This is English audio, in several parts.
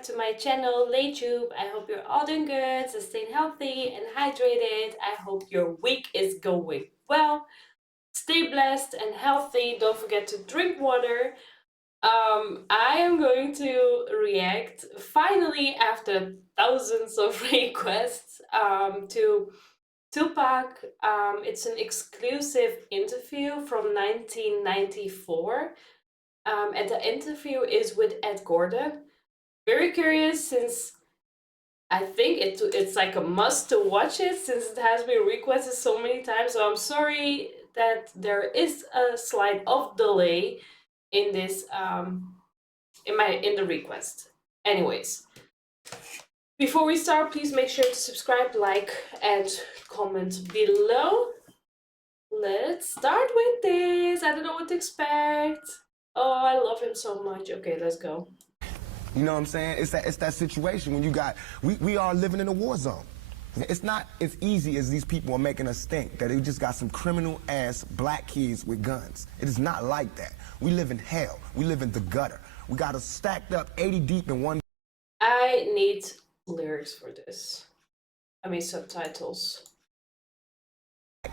back to my channel, LayTube. I hope you're all doing good, staying healthy and hydrated. I hope your week is going well. Stay blessed and healthy. Don't forget to drink water. I am going to react finally after thousands of requests to Tupac. It's an exclusive interview from 1994. And the interview is with Ed Gordon. Very curious since I think it's like a must to watch it since it has been requested so many times. So I'm sorry that there is a slight of delay in this in the request. Anyways, before we start, please make sure to subscribe, like, and comment below. Let's start with this. I don't know what to expect. Oh, I love him so much. Okay, let's go. You know what I'm saying? It's that situation when you got, we are living in a war zone. It's not as easy as these people are making us think, that they just got some criminal-ass black kids with guns. It is not like that. We live in hell. We live in the gutter. We got us stacked up 80 deep in one. I need lyrics for this. I mean subtitles.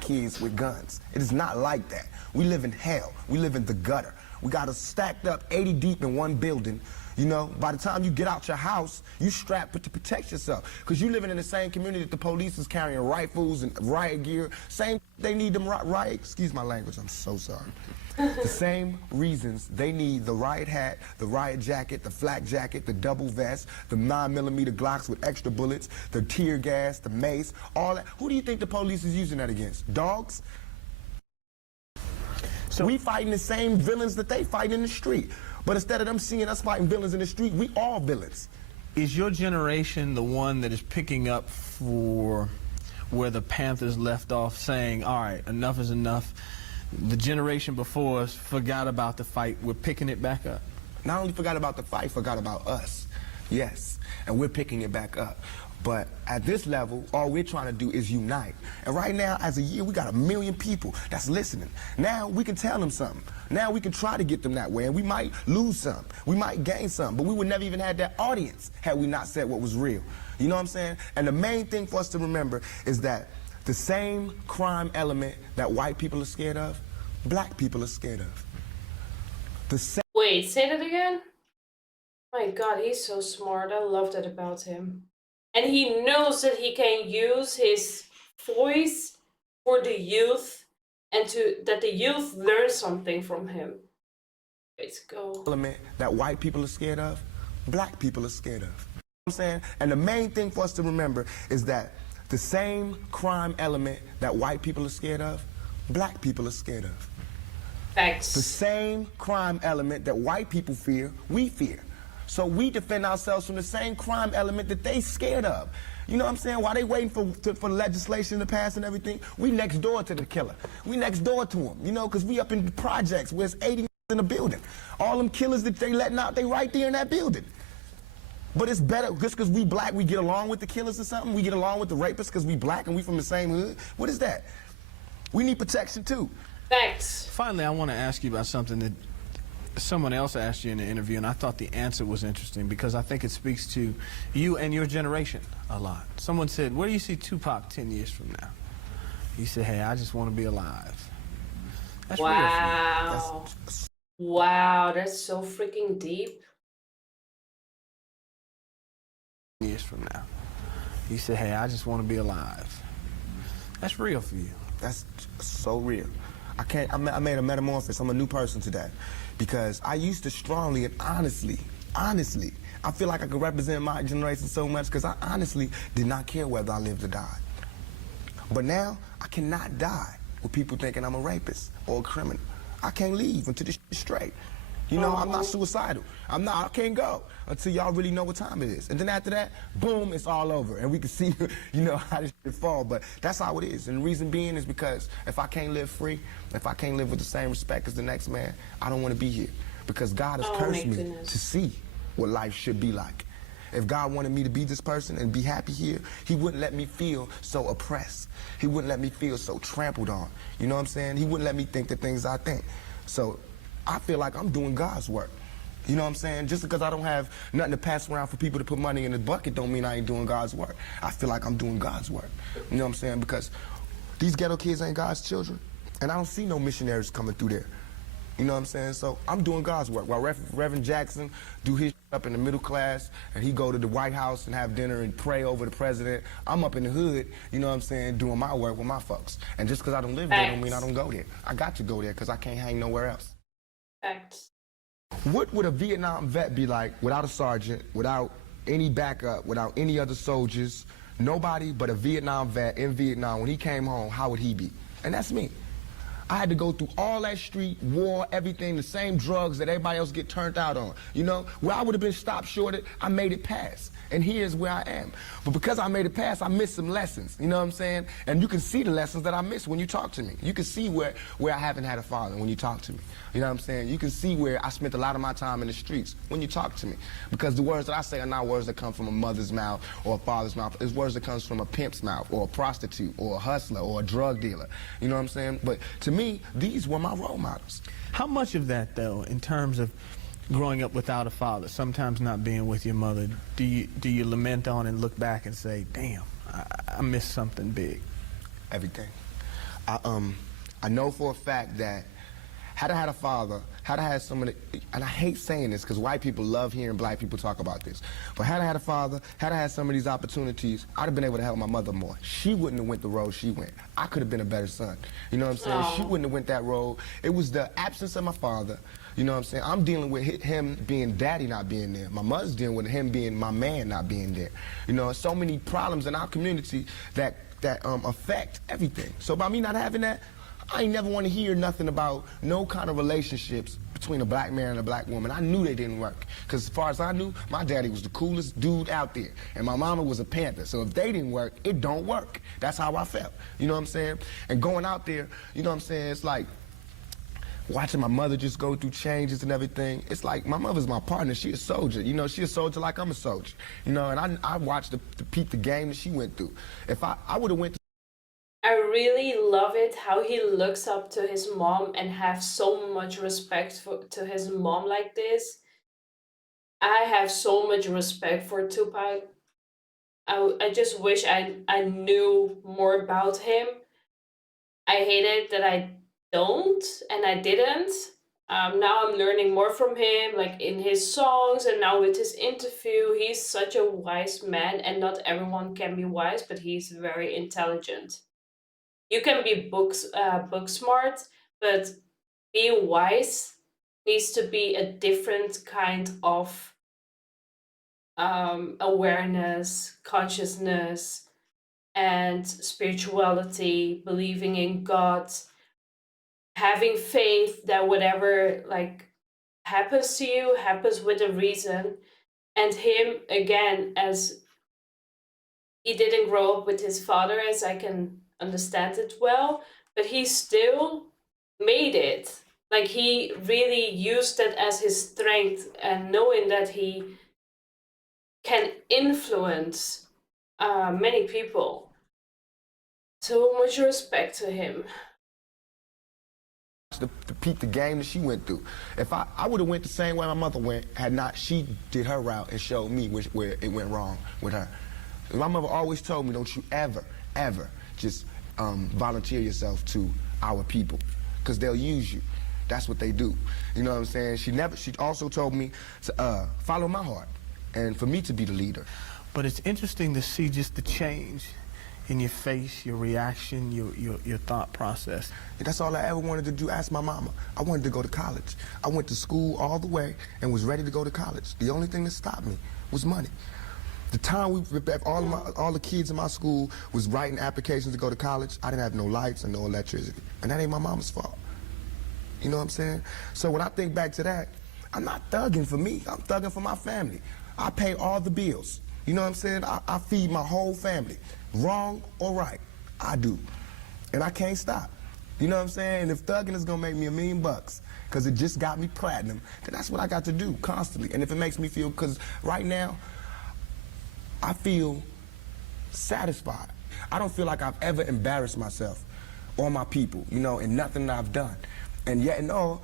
Kids with guns. It is not like that. We live in hell. We live in the gutter. We got us stacked up 80 deep in one building. You know, by the time you get out your house, you strapped to protect yourself. Because you living in the same community that the police is carrying rifles and riot gear. Same, they need them riot, excuse my language, I'm so sorry. The same reasons they need the riot hat, the riot jacket, the flak jacket, the double vest, the 9mm Glocks with extra bullets, the tear gas, the mace, all that. Who do you think the police is using that against? Dogs? So we fighting the same villains that they fight in the street. But instead of them seeing us fighting villains in the street, we all villains. Is your generation the one that is picking up for where the Panthers left off, saying, all right, enough is enough? The generation before us forgot about the fight. We're picking it back up. Not only forgot about the fight, forgot about us. Yes, and we're picking it back up. But at this level, all we're trying to do is unite. And right now, as a year, we got 1 million people that's listening. Now we can tell them something. Now we can try to get them that way, and we might lose some. We might gain some, but we would never even have that audience had we not said what was real. You know what I'm saying? And the main thing for us to remember is that the same crime element that white people are scared of, black people are scared of. The same. Wait, say that again? My god, he's so smart. I love that about him. And he knows that he can use his voice for the youth and that the youth learn something from him. Let's go. Element that white people are scared of, black people are scared of. You know what I'm saying? And the main thing for us to remember is that the same crime element that white people are scared of, black people are scared of. Facts. The same crime element that white people fear, we fear. So we defend ourselves from the same crime element that they scared of. You know what I'm saying? While they waiting for legislation to pass and everything, we next door to the killer. We next door to him, you know, because we up in the projects where it's 80 in the building. All them killers that they letting out, they right there in that building. But it's better, just because we black, we get along with the killers or something? We get along with the rapists because we black and we from the same hood? What is that? We need protection too. Thanks. Finally, I want to ask you about something that someone else asked you in the interview, and I thought the answer was interesting because I think it speaks to you and your generation a lot. Someone said, where do you see Tupac 10 years from now? You said, hey, I just want to be alive. That's wow. Wow, that's so freaking deep. Years from now. You said, hey, I just want to be alive. That's real for you. That's so real. I made a metamorphosis. I'm a new person today. Because I used to strongly and honestly, I feel like I could represent my generation so much because I honestly did not care whether I lived or died. But now, I cannot die with people thinking I'm a rapist or a criminal. I can't leave until this is straight. You know, I'm not suicidal. I can't go until y'all really know what time it is. And then after that, boom, it's all over. And we can see, you know, how this shit fall. But that's how it is. And the reason being is because if I can't live free, if I can't live with the same respect as the next man, I don't want to be here. Because God has cursed me to see what life should be like. If God wanted me to be this person and be happy here, he wouldn't let me feel so oppressed. He wouldn't let me feel so trampled on. You know what I'm saying? He wouldn't let me think the things I think. So I feel like I'm doing God's work. You know what I'm saying? Just because I don't have nothing to pass around for people to put money in the bucket don't mean I ain't doing God's work. I feel like I'm doing God's work. You know what I'm saying? Because these ghetto kids ain't God's children, and I don't see no missionaries coming through there. You know what I'm saying? So I'm doing God's work. While Reverend Jackson do his up in the middle class, and he go to the White House and have dinner and pray over the president, I'm up in the hood, you know what I'm saying, doing my work with my folks. And just because I don't live there don't mean I don't go there. I got to go there because I can't hang nowhere else. Facts. What would a Vietnam vet be like without a sergeant, without any backup, without any other soldiers, nobody but a Vietnam vet in Vietnam? When he came home, how would he be? And that's me. I had to go through all that street, war, everything, the same drugs that everybody else get turned out on. You know, where I would have been stopped shorted, I made it past. And here's where I am. But because I made it past, I missed some lessons. You know what I'm saying? And you can see the lessons that I missed when you talk to me. You can see where I haven't had a father when you talk to me. You know what I'm saying? You can see where I spent a lot of my time in the streets when you talk to me. Because the words that I say are not words that come from a mother's mouth or a father's mouth. It's words that comes from a pimp's mouth or a prostitute or a hustler or a drug dealer. You know what I'm saying? But to me, these were my role models. How much of that, though, in terms of growing up without a father, sometimes not being with your mother, do you lament on and look back and say, damn, I missed something big? Everything. I know for a fact that had I had a father, had I had someone, and I hate saying this because white people love hearing black people talk about this, but had I had a father, had I had some of these opportunities, I'd have been able to help my mother more. She wouldn't have went the road she went. I could have been a better son. You know what I'm saying? Aww. She wouldn't have went that road. It was the absence of my father. You know what I'm saying? I'm dealing with him being daddy not being there. My mother's dealing with him being my man not being there. You know, so many problems in our community that affect everything. So by me not having that, I ain't never want to hear nothing about no kind of relationships between a black man and a black woman. I knew they didn't work. Because as far as I knew, my daddy was the coolest dude out there. And my mama was a Panther. So if they didn't work, it don't work. That's how I felt. You know what I'm saying? And going out there, you know what I'm saying? It's like watching my mother just go through changes and everything. It's like my mother's my partner. She a soldier. You know, she a soldier like I'm a soldier. You know, and I watched the peep the game that she went through. If I would have went I really love it how he looks up to his mom and have so much respect to his mom like this. I have so much respect for Tupac. I just wish I knew more about him. I hate it that I don't and I didn't. Now I'm learning more from him, like in his songs and now with his interview. He's such a wise man, and not everyone can be wise, but he's very intelligent. You can be book smart, but being wise needs to be a different kind of awareness, consciousness, and spirituality, believing in God, having faith that whatever like happens to you happens with a reason. And him again, as he didn't grow up with his father, as I can understand it well, but he still made it. Like he really used that as his strength, and knowing that he can influence many people. So much respect to him. to peep the game that she went through. If I would have went the same way my mother went, had not she did her route and showed me where it went wrong with her. My mother always told me, don't you ever, ever just volunteer yourself to our people, because they'll use you. That's what they do. You know what I'm saying? She also told me to follow my heart and for me to be the leader. But it's interesting to see just the change in your face, your reaction, your thought process. That's all I ever wanted to do. Ask my mama. I wanted to go to college. I went to school all the way and was ready to go to college. The only thing that stopped me was money. The time all the kids in my school was writing applications to go to college, I didn't have no lights and no electricity. And that ain't my mama's fault. You know what I'm saying? So when I think back to that, I'm not thugging for me. I'm thugging for my family. I pay all the bills. You know what I'm saying? I feed my whole family. Wrong or right, I do. And I can't stop. You know what I'm saying? And if thugging is gonna make me $1 million, because it just got me platinum, then that's what I got to do constantly. And if it makes me feel, because right now, I feel satisfied. I don't feel like I've ever embarrassed myself or my people, you know, in nothing that I've done. And yet and all,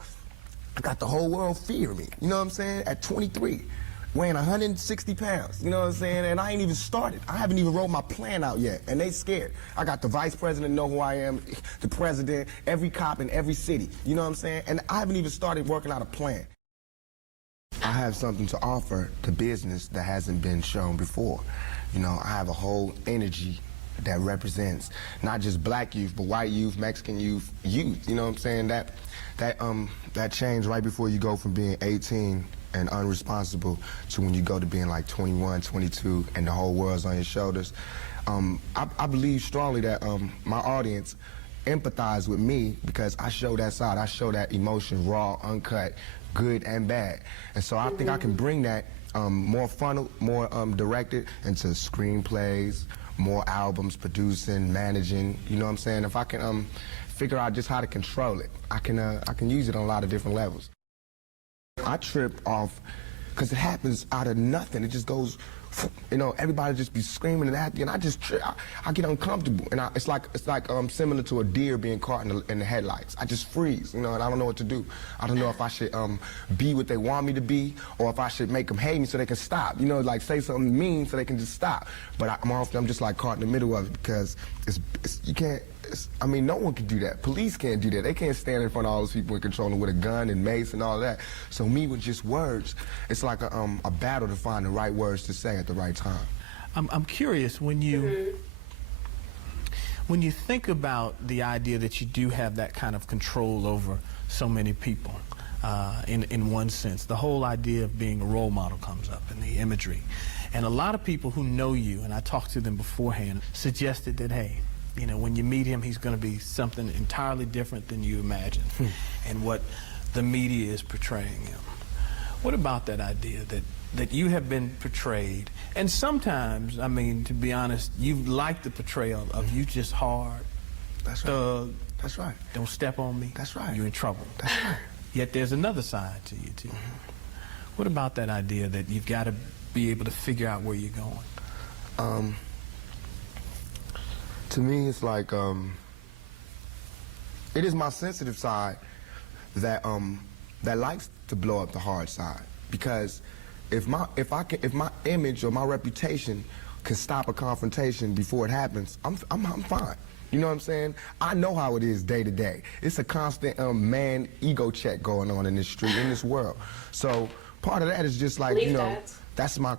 I got the whole world fearing me. You know what I'm saying? At 23, weighing 160 pounds. You know what I'm saying? And I ain't even started. I haven't even wrote my plan out yet, and they scared. I got the vice president know who I am, the president, every cop in every city. You know what I'm saying? And I haven't even started working out a plan. I have something to offer to business that hasn't been shown before. You know, I have a whole energy that represents not just black youth, but white youth, Mexican youth, you know what I'm saying? That change right before you go from being 18 and unresponsible to when you go to being like 21, 22, and the whole world's on your shoulders. I believe strongly that my audience empathize with me because I show that side. I show that emotion, raw, uncut, good and bad. And so I think I can bring that more funnel, more directed into screenplays, more albums, producing, managing, you know what I'm saying? If I can figure out just how to control it, I can use it on a lot of different levels. I trip off because it happens out of nothing. It just goes, you know, everybody just be screaming and acting, and I just trip. I get uncomfortable, and it's like similar to a deer being caught in the headlights. I just freeze, you know, and I don't know what to do. I don't know if I should be what they want me to be, or if I should make them hate me so they can stop. You know, like say something mean so they can just stop. But I'm just like caught in the middle of it because you can't. I mean, no one can do that. Police can't do that. They can't stand in front of all those people and control them with a gun and mace and all that. So me with just words, it's like a battle to find the right words to say at the right time. I'm curious, when you think about the idea that you do have that kind of control over so many people, in one sense, the whole idea of being a role model comes up in the imagery. And a lot of people who know you, and I talked to them beforehand, suggested that, hey, you know, when you meet him, he's going to be something entirely different than you imagined and what the media is portraying him. What about that idea that you have been portrayed, and sometimes, I mean, to be honest, you like the portrayal of you just hard, That's right. thug, That's right. don't step on me, That's right. you're in trouble. That's right. Yet there's another side to you, too. What about that idea that you've got to be able to figure out where you're going? To me, it's like it is my sensitive side that that likes to blow up the hard side, because if my image or my reputation can stop a confrontation before it happens, I'm fine. You know what I'm saying? I know how it is day to day. It's a constant man ego check going on in this street, in this world. So part of that is just like, you know, that's my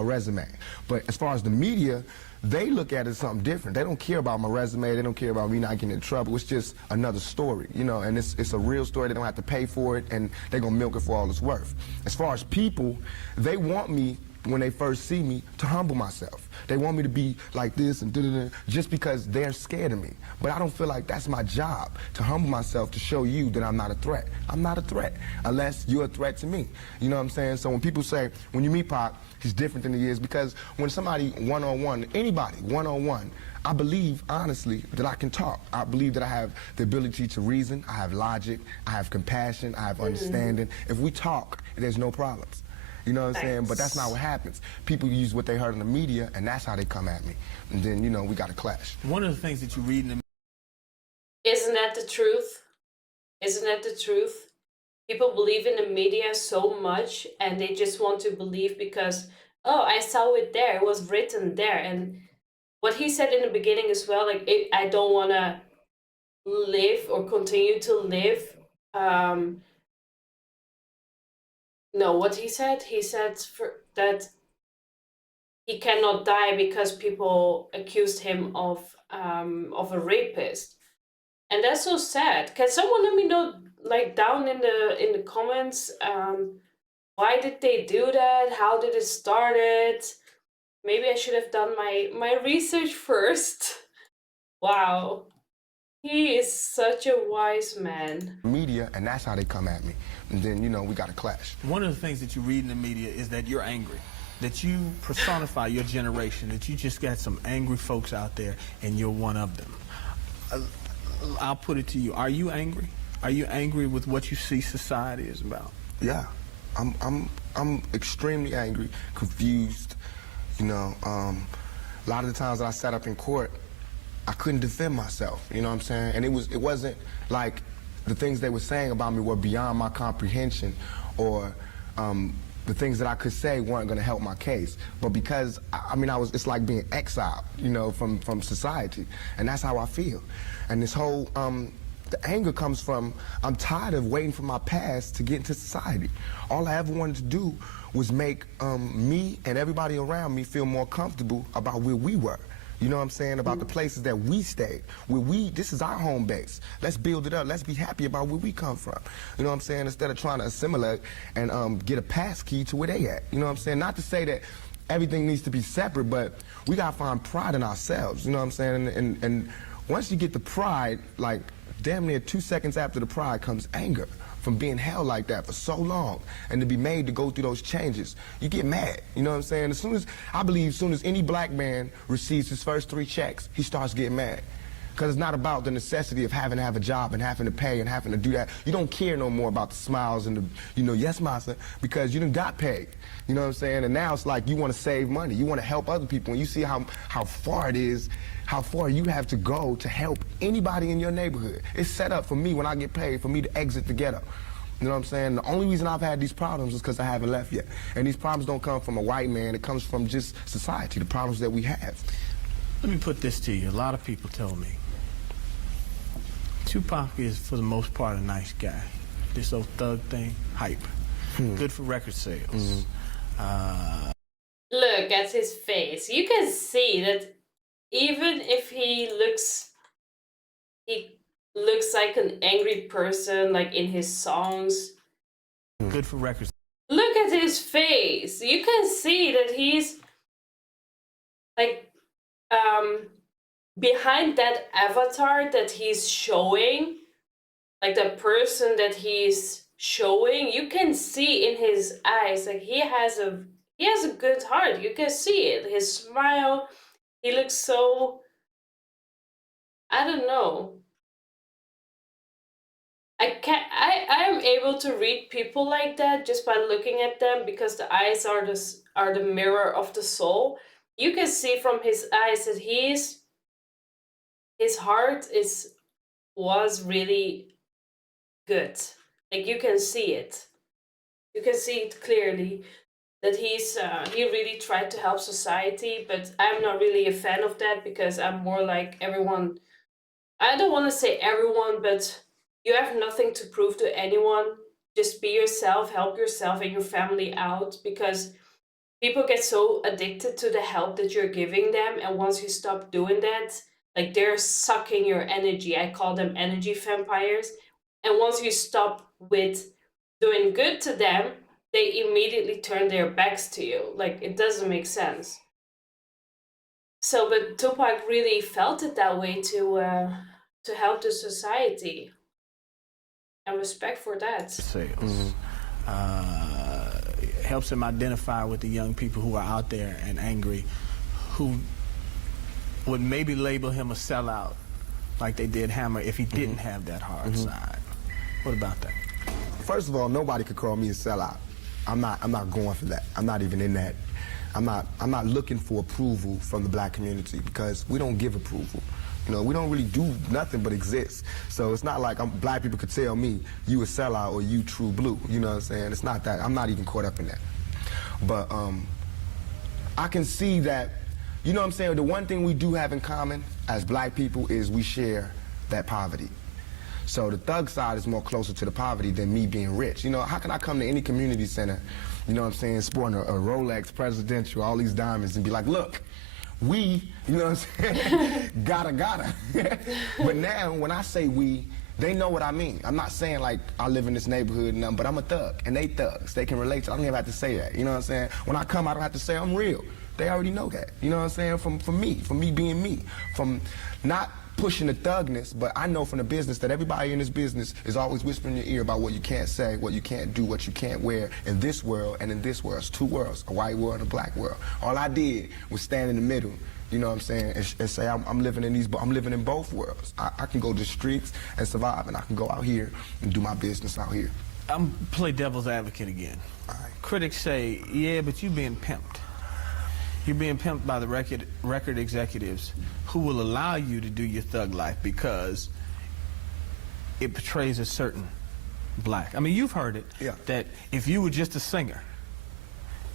resume. But as far as the media, they look at it as something different. They don't care about my resume. They don't care about me not getting in trouble. It's just another story, you know, and it's a real story. They don't have to pay for it, and they're going to milk it for all it's worth. As far as people, they want me, when they first see me, to humble myself. They want me to be like this and da-da-da, just because they're scared of me. But I don't feel like that's my job, to humble myself, to show you that I'm not a threat. I'm not a threat unless you're a threat to me. You know what I'm saying? So when people say, when you meet Pac, he's different than he is, because when somebody one-on-one, anybody one-on-one, I believe, honestly, that I can talk. I believe that I have the ability to reason, I have logic, I have compassion, I have understanding. If we talk, there's no problems. You know what I'm saying? But that's not what happens. People use what they heard in the media, and that's how they come at me. And then, you know, we got to clash. One of the things that you read in the Isn't that the truth? Isn't that the truth? People believe in the media so much, and they just want to believe because, oh, I saw it there, it was written there. And what he said in the beginning as well, like, I don't want to live or continue to live. No, what he said that he cannot die because people accused him of a rapist. And that's so sad. Can someone let me know, like, down in the comments, why did they do that? How did it start? Maybe I should have done my research first. Wow, he is such a wise man. Media, and that's how they come at me. And then, you know, we got to clash. One of the things that you read in the media is that you're angry, that you personify your generation, that you just got some angry folks out there, and you're one of them. I'll put it to you. Are you angry? Are you angry with what you see society is about? Yeah, I'm extremely angry, confused. You know, a lot of the times that I sat up in court, I couldn't defend myself. You know what I'm saying? And it wasn't like the things they were saying about me were beyond my comprehension, or the things that I could say weren't going to help my case. But because, it's like being exiled, from society. And that's how I feel. And this whole, the anger comes from, I'm tired of waiting for my past to get into society. All I ever wanted to do was make me and everybody around me feel more comfortable about where we were. You know what I'm saying? About the places that we stayed. This is our home base. Let's build it up. Let's be happy about where we come from. You know what I'm saying? Instead of trying to assimilate and get a pass key to where they at. You know what I'm saying? Not to say that everything needs to be separate, but we gotta find pride in ourselves. You know what I'm saying? And once you get the pride, like damn near 2 seconds after the pride comes anger. From being held like that for so long and to be made to go through those changes, you get mad. You know what I'm saying? I believe as soon as any black man receives his first 3 checks, he starts getting mad. Because it's not about the necessity of having to have a job and having to pay and having to do that. You don't care no more about the smiles and the, yes, massa, because you done got paid. You know what I'm saying? And now it's like you want to save money. You want to help other people. And you see how far it is, how far you have to go to help anybody in your neighborhood. It's set up for me when I get paid for me to exit the ghetto. You know what I'm saying? The only reason I've had these problems is because I haven't left yet. And these problems don't come from a white man. It comes from just society, the problems that we have. Let me put this to you. A lot of people tell me Tupac is, for the most part, a nice guy. This old thug thing, hype. Good for record sales. Look at his face. You can see that even if he looks like an angry person, like in his songs. Good for records. Look at his face. You can see that he's like behind that avatar that he's showing, like the person that he's showing, you can see in his eyes like he has a good heart. You can see it. His smile, he looks so, I don't know. I am able to read people like that just by looking at them, because the eyes are the mirror of the soul. You can see from his eyes that his heart was really good. Like you can see it. You can see it clearly that he really tried to help society, but I'm not really a fan of that, because I'm more like everyone. I don't want to say everyone, but you have nothing to prove to anyone. Just be yourself, help yourself and your family out, because people get so addicted to the help that you're giving them, and once you stop doing that, like they're sucking your energy. I call them energy vampires. And once you stop with doing good to them, they immediately turn their backs to you. Like it doesn't make sense. So, but Tupac really felt it that way to help the society, and respect for that. Sales. Helps him identify with the young people who are out there and angry, who would maybe label him a sellout, like they did Hammer, if he didn't have that hard side. What about that? First of all, nobody could call me a sellout. I'm not going for that. I'm not even in that. I'm not looking for approval from the black community, because we don't give approval. You know, we don't really do nothing but exist. So it's not like black people could tell me, you a sellout or you true blue. You know what I'm saying? It's not that. I'm not even caught up in that. But I can see that, you know what I'm saying, the one thing we do have in common as black people is we share that poverty. So the thug side is more closer to the poverty than me being rich. You know, how can I come to any community center, you know what I'm saying, sporting a Rolex Presidential, all these diamonds, and be like, look, you know what I'm saying, gotta. But now, when I say we, they know what I mean. I'm not saying like I live in this neighborhood and nothing, but I'm a thug, and they thugs. They can relate to it. I don't even have to say that, you know what I'm saying? When I come, I don't have to say I'm real. They already know that, you know what I'm saying, from me being me, from not pushing the thugness, but I know from the business that everybody in this business is always whispering in your ear about what you can't say, what you can't do, what you can't wear in this world and in this world. It's 2 worlds, a white world and a black world. All I did was stand in the middle, you know what I'm saying, and say I'm living in both worlds. I can go to the streets and survive, and I can go out here and do my business out here. I'm play devil's advocate again. All right. Critics say, yeah, but you're being pimped. You're being pimped by the record executives who will allow you to do your thug life, because it portrays a certain black. I mean, you've heard it, Yeah. that if you were just a singer,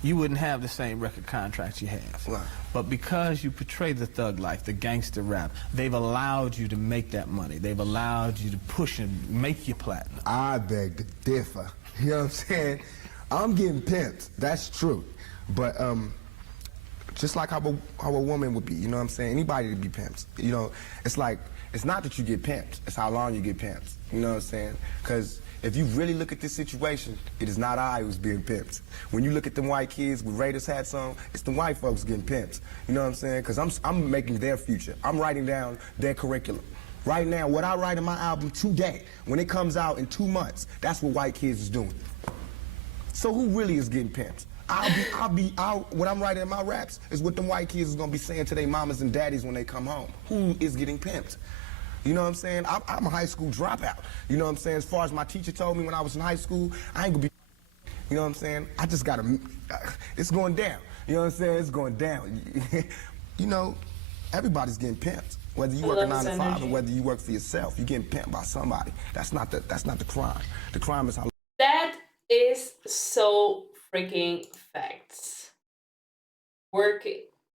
you wouldn't have the same record contracts you have. Right. But because you portray the thug life, the gangster rap, they've allowed you to make that money. They've allowed you to push and make your platinum. I beg to differ. You know what I'm saying? I'm getting pimped. That's true. But just like how a woman would be, you know what I'm saying? Anybody to be pimped. You know, it's like, it's not that you get pimped, it's how long you get pimped. You know what I'm saying? Because if you really look at this situation, it is not I who's being pimped. When you look at them white kids with Raiders hats on, it's the white folks getting pimped. You know what I'm saying? Because I'm making their future. I'm writing down their curriculum. Right now, what I write in my album today, when it comes out in 2 months, that's what white kids is doing. So who really is getting pimped? What I'm writing in my raps is what them white kids is gonna be saying to their mamas and daddies when they come home. Who is getting pimped? You know what I'm saying? I'm a high school dropout. You know what I'm saying? As far as my teacher told me when I was in high school, I ain't gonna be, you know what I'm saying? I just gotta, it's going down. You know what I'm saying? It's going down. You know, everybody's getting pimped. Whether you work a 9 to 5 or whether you work for yourself, you're getting pimped by somebody. That's not the crime. The crime is how. That is so freaking facts. Work,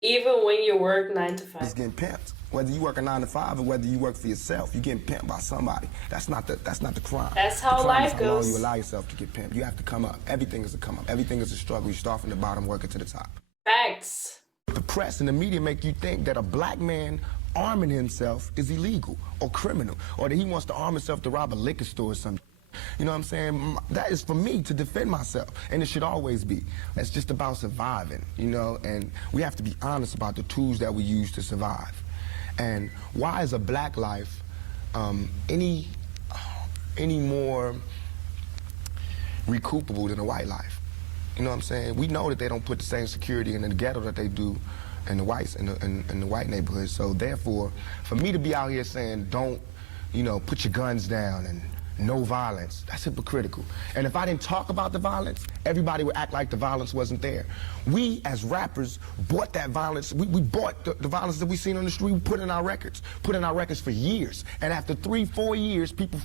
even when you work 9 to 5. It's getting pimped. Whether you work a 9 to 5 or whether you work for yourself, you're getting pimped by somebody. That's not the crime. That's how the crime life is how long goes. you allow yourself to get pimped. You have to come up. Everything is a come up. Everything is a struggle. You start from the bottom, working to the top. Facts. The press and the media make you think that a black man arming himself is illegal or criminal, or that he wants to arm himself to rob a liquor store or something. You know what I'm saying? That is for me to defend myself, and it should always be. It's just about surviving, you know, and we have to be honest about the tools that we use to survive. And why is a black life any more recoupable than a white life? You know what I'm saying? We know that they don't put the same security in the ghetto that they do in the whites in the white neighborhoods. So therefore, for me to be out here saying don't, you know, put your guns down and no violence, that's hypocritical. And if I didn't talk about the violence, everybody would act like the violence wasn't there. We, as rappers, bought that violence. We bought the violence that we seen on the street. We put in our records for years. And after 3-4 years, people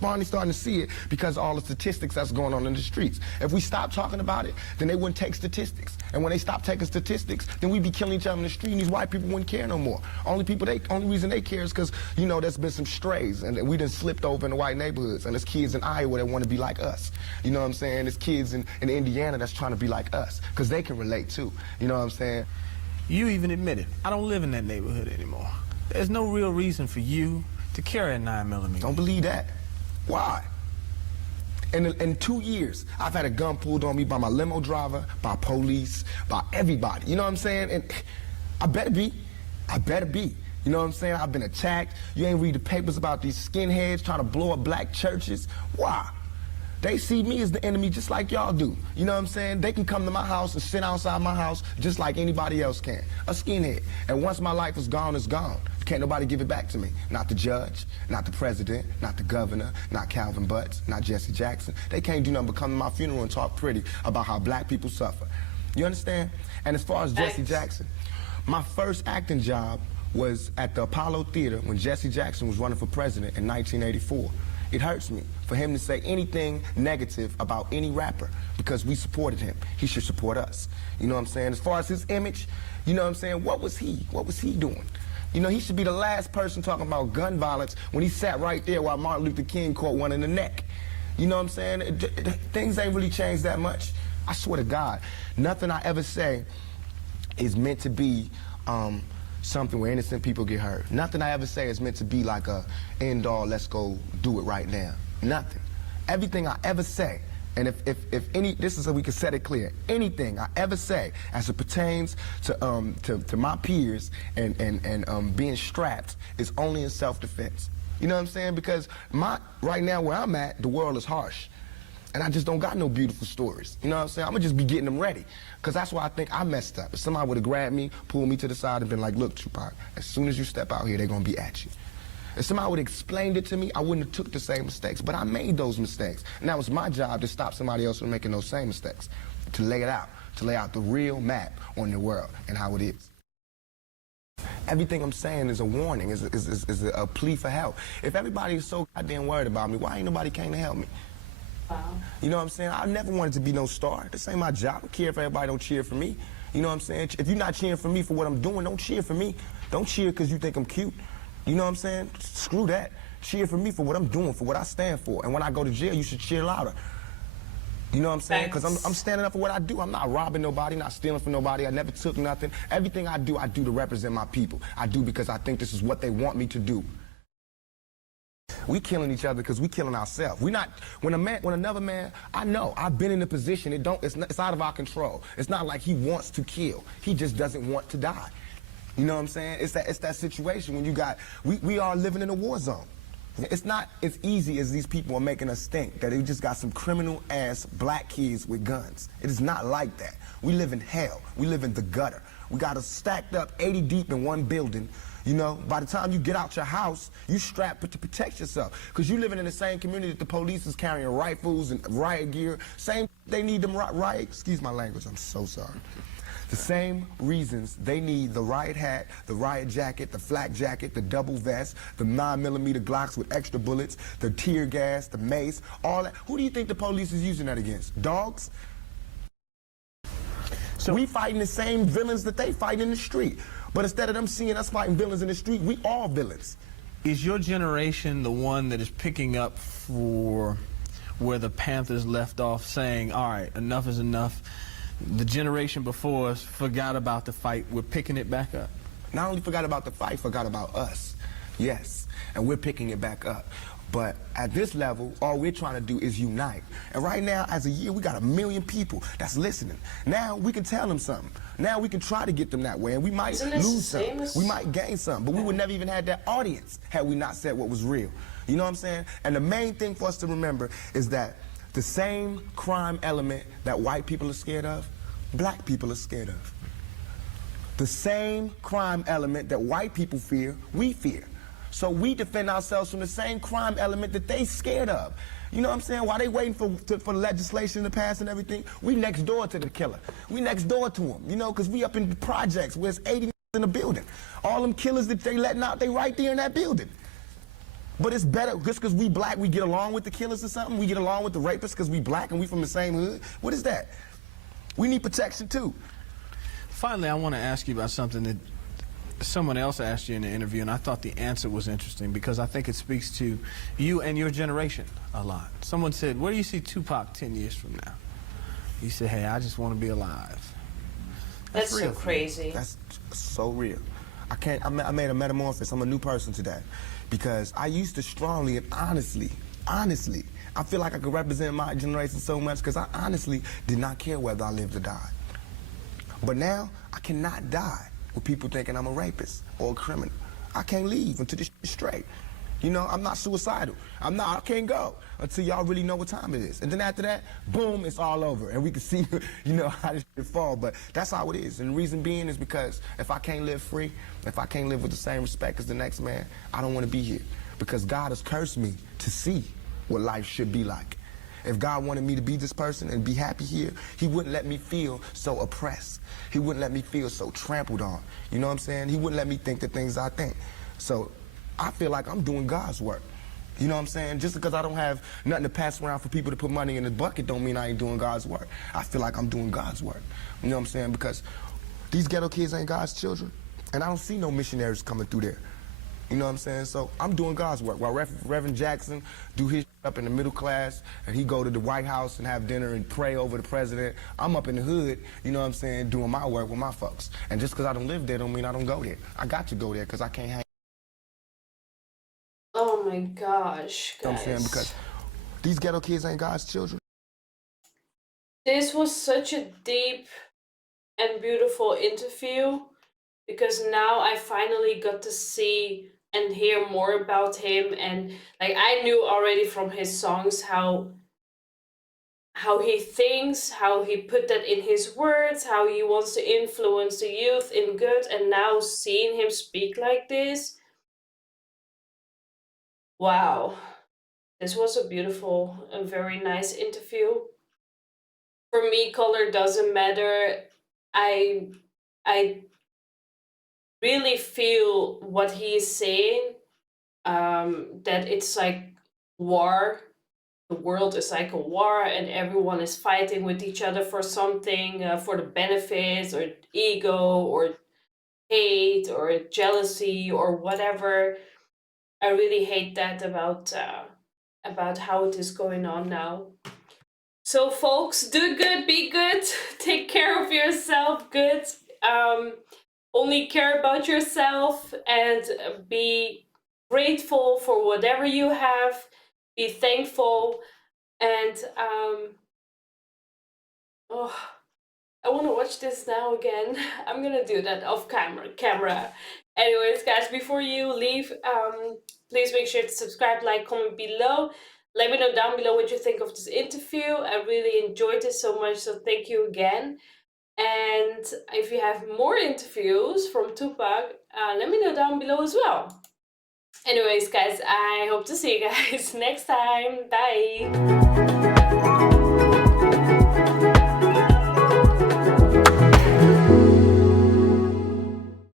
finally starting to see it because of all the statistics that's going on in the streets. If we stopped talking about it, then they wouldn't take statistics. And when they stopped taking statistics, then we'd be killing each other in the street, and these white people wouldn't care no more. Only reason they care is because, you know, there's been some strays, and we done slipped over in the white neighborhoods, and there's kids in Iowa that want to be like us. You know what I'm saying? There's kids in Indiana that's trying to be like us, because they can relate too. You know what I'm saying? You even admitted, I don't live in that neighborhood anymore. There's no real reason for you to carry a 9mm. Don't believe that. Why? In 2 years, I've had a gun pulled on me by my limo driver, by police, by everybody. You know what I'm saying? And I better be. I better be. You know what I'm saying? I've been attacked. You ain't read the papers about these skinheads trying to blow up black churches. Why? They see me as the enemy just like y'all do. You know what I'm saying? They can come to my house and sit outside my house just like anybody else can. A skinhead. And once my life is gone, it's gone. Can't nobody give it back to me. Not the judge, not the president, not the governor, not Calvin Butts, not Jesse Jackson. They can't do nothing but come to my funeral and talk pretty about how black people suffer. You understand? And as far as Jesse Jackson, my first acting job was at the Apollo Theater when Jesse Jackson was running for president in 1984. It hurts me for him to say anything negative about any rapper because we supported him. He should support us. You know what I'm saying? As far as his image, you know what I'm saying? What was he? What was he doing? You know, he should be the last person talking about gun violence when he sat right there while Martin Luther King caught one in the neck. You know what I'm saying? Things ain't really changed that much. I swear to God, nothing I ever say is meant to be something where innocent people get hurt. Nothing I ever say is meant to be like a end all, let's go do it right now. Nothing. Everything I ever say, and if any, this is so we can set it clear, anything I ever say as it pertains to my peers and being strapped is only in self-defense. You know what I'm saying? Because right now where I'm at, the world is harsh. And I just don't got no beautiful stories. You know what I'm saying? I'm gonna just be getting them ready. Because that's why I think I messed up. If somebody would have grabbed me, pulled me to the side and been like, look, Tupac, as soon as you step out here, they're gonna be at you. If somebody would have explained it to me, I wouldn't have took the same mistakes. But I made those mistakes. And that was my job to stop somebody else from making those same mistakes. To lay it out. To lay out the real map on the world and how it is. Everything I'm saying is a warning, is a plea for help. If everybody is so goddamn worried about me, why ain't nobody came to help me? Wow. You know what I'm saying? I never wanted to be no star. This ain't my job. I don't care if everybody don't cheer for me. You know what I'm saying? If you're not cheering for me for what I'm doing, don't cheer for me. Don't cheer because you think I'm cute. You know what I'm saying? Screw that. Cheer for me for what I'm doing, for what I stand for. And when I go to jail, you should cheer louder. You know what I'm saying? Because I'm Thanks. standing up for what I do. I'm not robbing nobody, not stealing from nobody. I never took nothing. Everything I do to represent my people. I do because I think this is what they want me to do. We killing each other because we killing ourselves. We not when another man. I know I've been in a position. It's out of our control. It's not like he wants to kill. He just doesn't want to die. You know what I'm saying? It's that situation when you got we are living in a war zone. It's not as easy as these people are making us think that they just got some criminal ass black kids with guns. It is not like that. We live in hell. We live in the gutter. We got us stacked up 80 deep in one building. You know, by the time you get out your house, you strapped to protect yourself. Because you living in the same community that the police is carrying rifles and riot gear. Same, they need them riot, excuse my language, I'm so sorry. The same reasons they need the riot hat, the riot jacket, the flak jacket, the double vest, the 9mm Glocks with extra bullets, the tear gas, the mace, all that. Who do you think the police is using that against? Dogs? So we fighting the same villains that they fight in the street. But instead of them seeing us fighting villains in the street, we all villains. Is your generation the one that is picking up for where the Panthers left off, saying, all right, enough is enough? The generation before us forgot about the fight. We're picking it back up. Not only forgot about the fight, forgot about us. Yes, and we're picking it back up. But at this level, all we're trying to do is unite. And right now, as a year, we got 1 million people that's listening. Now we can tell them something. Now we can try to get them that way, and we might lose something. We might gain something, but we would never even have that audience had we not said what was real. You know what I'm saying? And the main thing for us to remember is that the same crime element that white people are scared of, black people are scared of. The same crime element that white people fear, we fear. So we defend ourselves from the same crime element that they scared of. You know what I'm saying? While they waiting for legislation to pass and everything, we next door to the killer. We next door to him, you know, because we up in the projects where it's 80 in the building. All them killers that they letting out, they right there in that building. But it's better, just because we black, we get along with the killers or something? We get along with the rapists because we black and we from the same hood? What is that? We need protection too. Finally, I want to ask you about something that someone else asked you in the interview, and I thought the answer was interesting because I think it speaks to you and your generation a lot. Someone said, where do you see Tupac 10 years from now? You said, hey, I just want to be alive. That's so real. crazy. That's so real. I made a metamorphosis. I'm a new person today. Because I used to strongly and honestly, I feel like I could represent my generation so much because I honestly did not care whether I lived or died. But now, I cannot die with people thinking I'm a rapist or a criminal. I can't leave until this is straight. You know, I'm not suicidal. I can't go until y'all really know what time it is. And then after that, boom, it's all over. And we can see, you know, how this shit fall. But that's how it is. And the reason being is because if I can't live free, if I can't live with the same respect as the next man, I don't want to be here. Because God has cursed me to see what life should be like. If God wanted me to be this person and be happy here, he wouldn't let me feel so oppressed. He wouldn't let me feel so trampled on. You know what I'm saying? He wouldn't let me think the things I think. So I feel like I'm doing God's work. You know what I'm saying? Just because I don't have nothing to pass around for people to put money in the bucket don't mean I ain't doing God's work. I feel like I'm doing God's work. You know what I'm saying? Because these ghetto kids ain't God's children. And I don't see no missionaries coming through there. You know what I'm saying? So I'm doing God's work. While Reverend Jackson do his up in the middle class, and he go to the White House and have dinner and pray over the president, I'm up in the hood, you know what I'm saying, doing my work with my folks. And just because I don't live there don't mean I don't go there. I got to go there because I can't hang. Oh my gosh, You know what I'm saying? guys. Because these ghetto kids ain't God's children. This was such a deep and beautiful interview because now I finally got to see and hear more about him, and like I knew already from his songs how he thinks, how he put that in his words, how he wants to influence the youth in good, and now seeing him speak like this, wow. This was a beautiful and very nice interview. For me, color doesn't matter. I I really feel what he is saying, that it's like war. The world is like a war and everyone is fighting with each other for something, for the benefits or ego or hate or jealousy or whatever. I really hate that about how it is going on now. So, folks, do good, be good, take care of yourself. Good. Um, Only care about yourself and be grateful for whatever you have. Be thankful and oh, I want to watch this now again. I'm gonna do that off camera. Anyways, guys, before you leave, please make sure to subscribe, like, comment below. Let me know down below what you think of this interview. I really enjoyed it so much, so thank you again. And if you have more interviews from Tupac, let me know down below as well. Anyways, guys, I hope to see you guys next time. Bye.